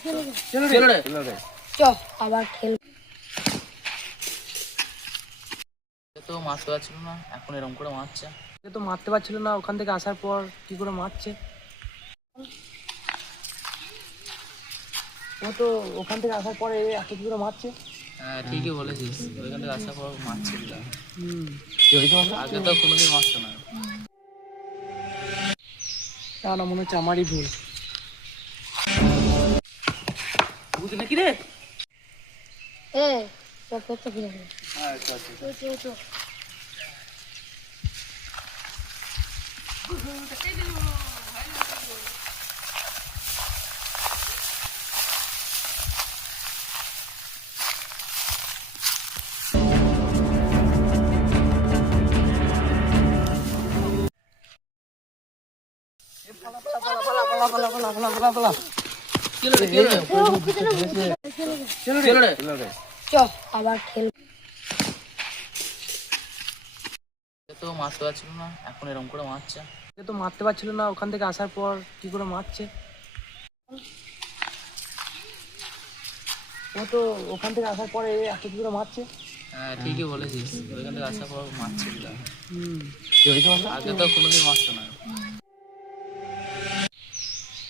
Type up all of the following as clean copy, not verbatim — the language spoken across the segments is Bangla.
চলো রে চ আবার খেল। তো মারতে পারছিল না, এখন এরকম করে মারছে। তো মারতে পারছিল না, ওখান থেকে আসার পর কি করে মারছে। ও তো ওখান থেকে আসার পরে এত কি করে মারছে। হ্যাঁ ঠিকই বলেছিস, ওইখান থেকে আসার পর মারছে। আগে হুম, তো কোনোদিন মারতো না। তা না মনে হচ্ছে আমারই ভুল। বুঝলি নাকি রে? এ চ করতে খেলে। চ চ আবার খেল। তো মারতে পারছিল না, এখন এরকম করে মারছে। এ তো মারতে পারছিল না, ওখান থেকে আসার পর কি করে মারছে। ও তো ওখান থেকে আসার পরে এত কি করে মারছে। হ্যাঁ ঠিকই বলেছিস, ওইখান থেকে আসার পর মারছে। হুম, আগে তো কোনোদিন মারতো না।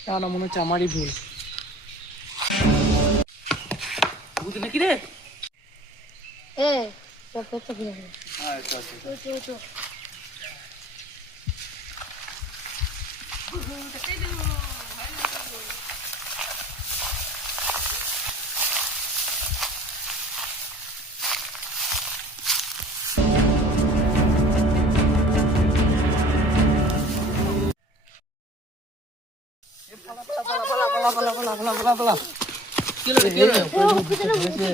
তা না মনে হচ্ছে আমারই ভুল। বুঝলি নাকি রে? এ চ করতে খেলে। চ কি হলো রে?